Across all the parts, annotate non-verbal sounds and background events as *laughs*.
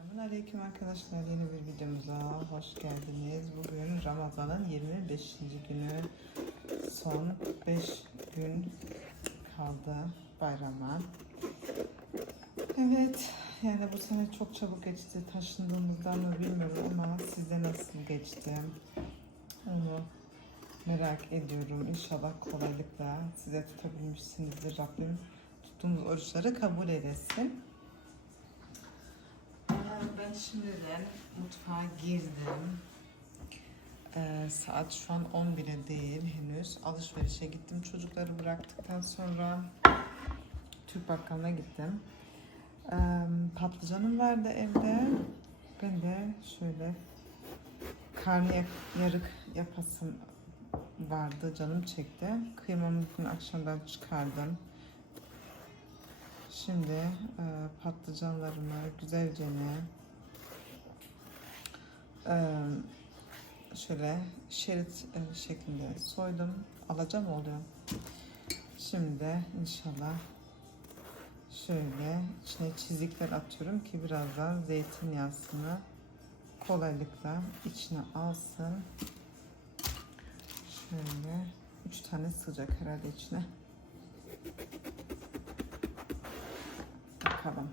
Selamun Aleyküm arkadaşlar. Yeni bir videomuza hoş geldiniz. Bugün Ramazan'ın 25. günü. Son 5 gün kaldı bayrama. Evet, yani bu sene çok çabuk geçti. Taşındığımızdan mı bilmiyorum ama size nasıl geçti? Onu merak ediyorum. İnşallah kolaylıkla size tutabilmişsinizdir. Rabbim tuttuğumuz oruçları kabul edesin. Ben şimdiden mutfağa girdim. Ee, saat şu an 11'e değil henüz. Alışverişe gittim. Çocukları bıraktıktan sonra Türk bakkalına gittim. Ee, patlıcanım vardı evde. Ben de şöyle karnı yarık yapasım vardı. Canım çekti. Kıymamı bugün akşamdan çıkardım. Şimdi e, patlıcanlarımı güzelce e, şöyle şerit şeklinde soydum. Alacağım oluyor. Şimdi inşallah şöyle içine çizikler atıyorum ki birazdan zeytinyağısını kolaylıkla içine alsın. Şöyle üç tane sığacak herhalde içine. Bakalım.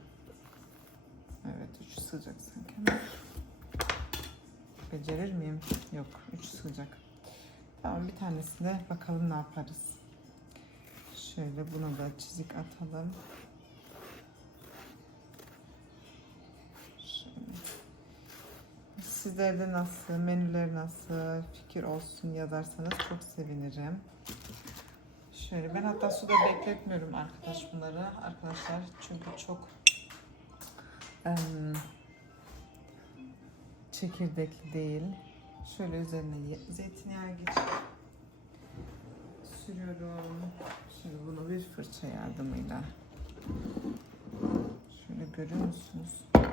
Evet, üç sığacak sanki. Becerir miyim? Yok, üç sığacak. Tamam, bir tanesine bakalım ne yaparız. Şöyle buna da çizik atalım. Sizlerde nasıl, menüler nasıl, fikir olsun yazarsanız çok sevinirim. Şöyle ben hatta suda bekletmiyorum arkadaş bunları arkadaşlar çünkü çok em, çekirdekli değil. Şöyle üzerine zeytinyağı geç sürüyorum. Şimdi bunu bir fırça yardımıyla şöyle görüyor musunuz?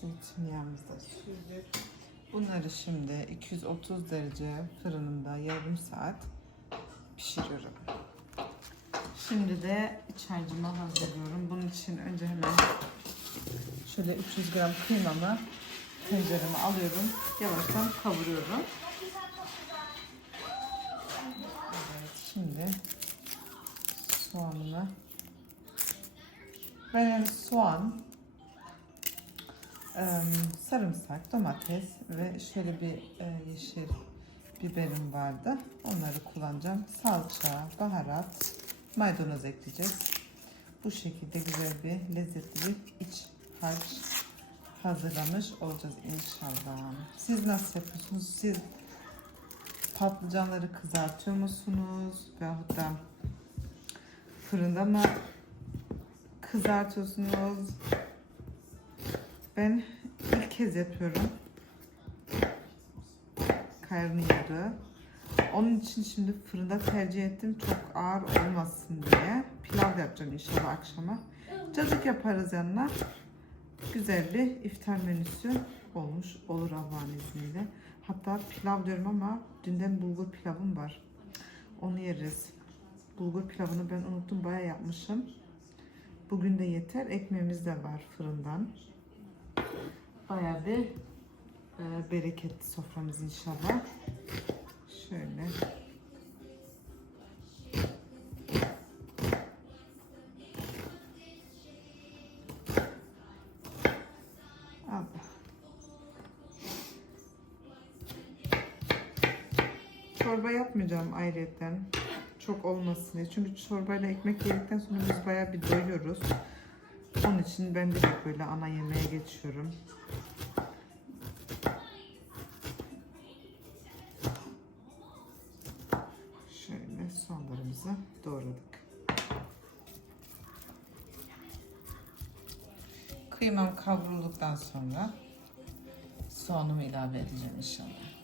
Zeytinyağımızı sürdük. Bunları şimdi 230 derece fırınımda yarım saat pişiriyorum. Şimdi de iç harcımı hazırlıyorum. Bunun için önce hemen şöyle 300 gram kıymamı tencereme alıyorum. Yavaştan kavuruyorum. Evet, şimdi soğanımı ben soğan, em, sarımsak, domates ve şöyle bir e, yeşil biberim vardı. Onları kullanacağım. Salça, baharat, maydanoz ekleyeceğiz. Bu şekilde güzel bir lezzetli bir iç harç hazırlamış olacağız inşallah. Siz nasıl yapıyorsunuz? Siz patlıcanları kızartıyor musunuz? Veyahut da fırında mı kızartıyorsunuz? Ben ilk kez yapıyorum. Karnıyarı. Onun için şimdi fırında tercih ettim. Çok ağır olmasın diye. Pilav yapacağım inşallah akşama. Cacık yaparız yanına. Güzel bir iftar menüsü olmuş olur Allah'ın izniyle. Hatta pilav diyorum ama dünden bulgur pilavım var. Onu yeriz. Bulgur pilavını ben unuttum. Bayağı yapmışım. Bugün de yeter. Ekmeğimiz de var fırından. Bayağı bir e, bereketli soframız inşallah. Şöyle. Allah. Çorba yapmayacağım ayrıyeten. Çok olmasın diye. Çünkü çorbayla ekmek yedikten sonra biz bayağı bir doyuyoruz. Onun için ben direkt böyle ana yemeğe geçiyorum. Şöyle soğanlarımızı doğradık. Kıymam kavrulduktan sonra soğanımı ilave edeceğim inşallah.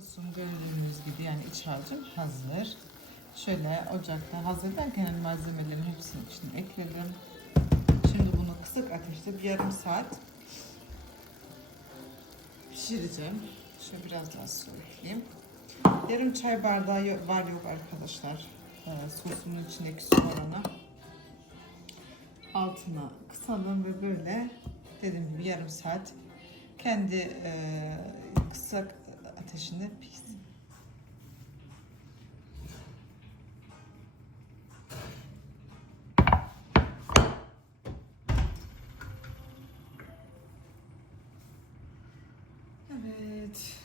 Sosum gördüğünüz gibi yani iç harcım hazır. Şöyle ocakta hazır derken yani malzemelerin hepsini içine ekledim. Şimdi bunu kısık ateşte bir yarım saat pişireceğim. Şöyle biraz daha su ekleyeyim. Yarım çay bardağı var yok arkadaşlar. Ee, sosumun içindeki su oranı. Altına kısalım ve böyle dediğim gibi yarım saat kendi e, kısa ateşinde pişsin. Evet.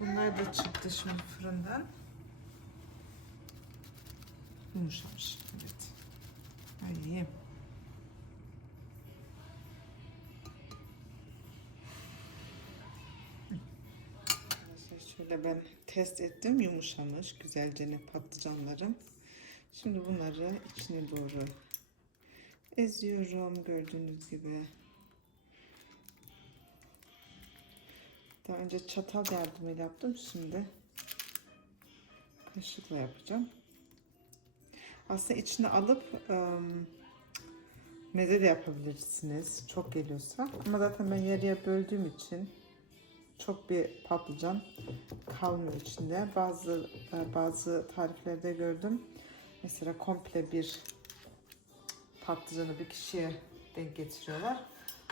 Bunlar da çıktı şimdi fırından. Yumuşamış. Evet. Ay. Arkadaşlar şöyle ben test ettim. Yumuşamış. Güzelce ne patlıcanlarım. Şimdi bunları içine doğru eziyorum. Gördüğünüz gibi. Daha önce çatal yardımıyla yaptım. Şimdi kaşıkla yapacağım. Aslında içine alıp ım, meze de yapabilirsiniz. Çok geliyorsa. Ama zaten ben yarıya böldüğüm için çok bir patlıcan kalmıyor içinde. Bazı e, bazı tariflerde gördüm. Mesela komple bir patlıcanı bir kişiye denk getiriyorlar.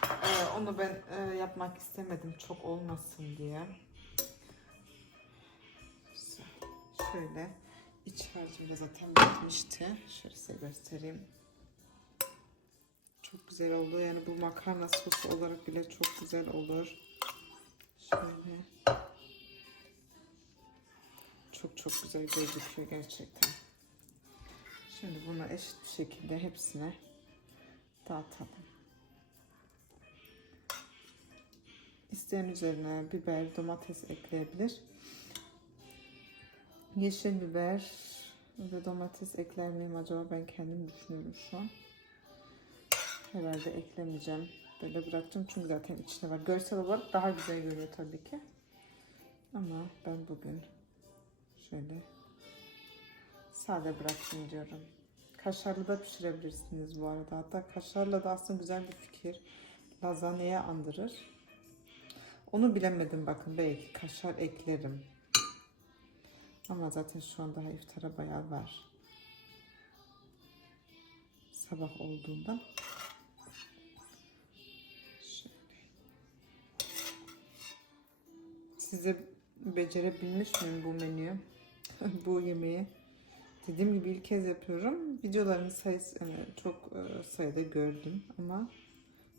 Ee, onu ben e, yapmak istemedim çok olmasın diye. Şöyle iç harcım da zaten bitmişti. Şöyle size göstereyim. Çok güzel oldu. Yani bu makarna sosu olarak bile çok güzel olur. Şöyle. Çok çok güzel gözüküyor gerçekten. Şimdi bunu eşit bir şekilde hepsine dağıtalım. İsteyen üzerine biber, domates ekleyebilir. Yeşil biber ve domates ekler miyim acaba ben kendim düşünüyorum şu an. Herhalde eklemeyeceğim. Böyle bıraktım çünkü zaten içinde var. Görsel olarak daha güzel görünüyor tabii ki. Ama ben bugün şöyle sade bıraktım diyorum. Kaşarlı da pişirebilirsiniz bu arada. Hatta kaşarla da aslında güzel bir fikir. Lazanyaya andırır. Onu bilemedim bakın belki kaşar eklerim. Ama zaten şu an daha iftara bayağı var. Sabah olduğunda. Size becerebilmiş miyim bu menüyü? *laughs* bu yemeği. Dediğim gibi ilk kez yapıyorum. Videoların sayısı yani çok e, sayıda gördüm ama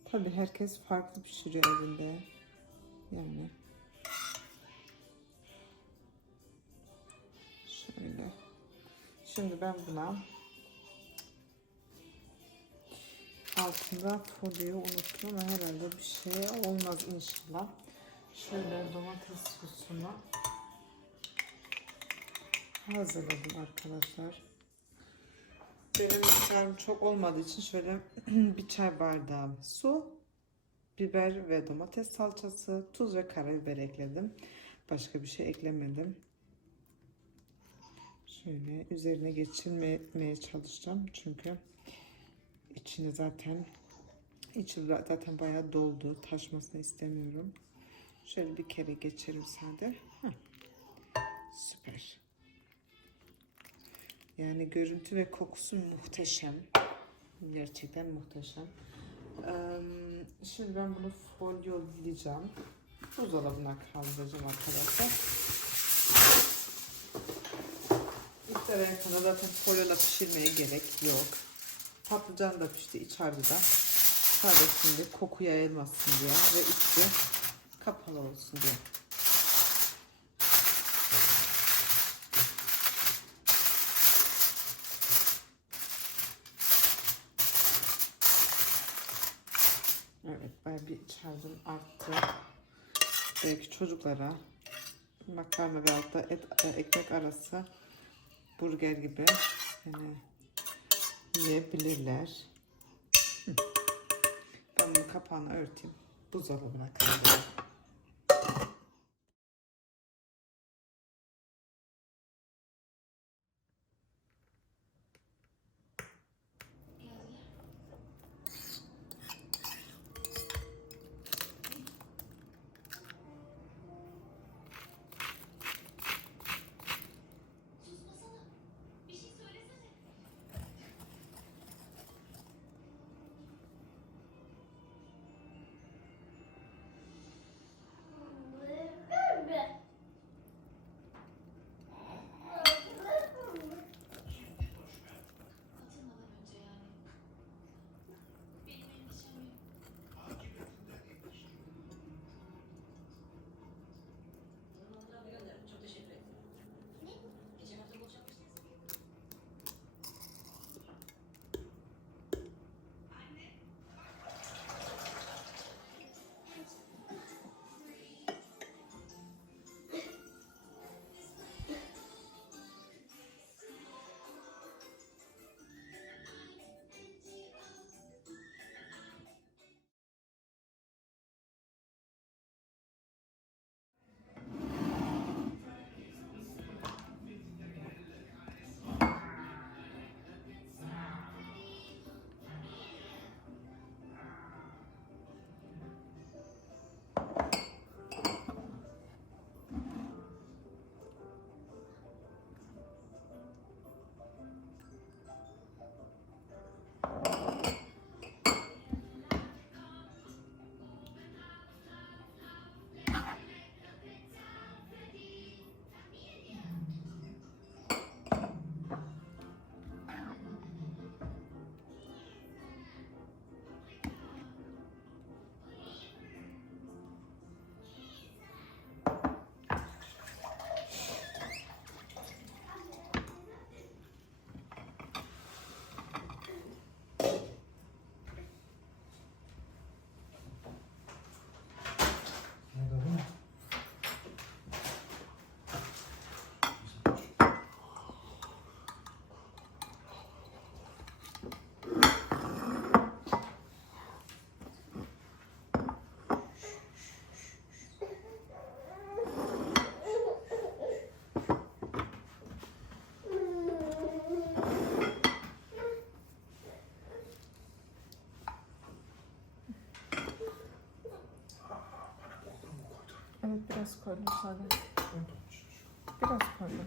tabii herkes farklı pişiriyor evinde. Yani şöyle. Şimdi ben buna altında folyoyu unuttum herhalde bir şey olmaz inşallah. Şöyle domates sosunu hazırladım arkadaşlar. Benim miktarım çok olmadığı için şöyle *clears throat* bir çay bardağı su, biber ve domates salçası, tuz ve karabiber ekledim. Başka bir şey eklemedim. Şöyle üzerine geçirmeye çalışacağım çünkü içine zaten içi zaten bayağı doldu. Taşmasını istemiyorum. Şöyle bir kere geçerim sade. Süper. Yani görüntü ve kokusu muhteşem. Gerçekten muhteşem. Ee, Şimdi ben bunu folyolayacağım. Buzdolabına kaldıracağım arkadaşlar. İftara kadar zaten folyola pişirmeye gerek yok. Patlıcan da pişti iç harcı. Sadece şimdi koku yayılmasın diye ve üstü kapalı olsun diye. Evet bayağı bir şarjım arttı. Belki çocuklara makarna ve altta et, e, ekmek arası burger gibi yani yiyebilirler. Ben bunu kapağını örteyim. Buzdolabına koyayım. Biraz koydum sadece. Biraz koydum.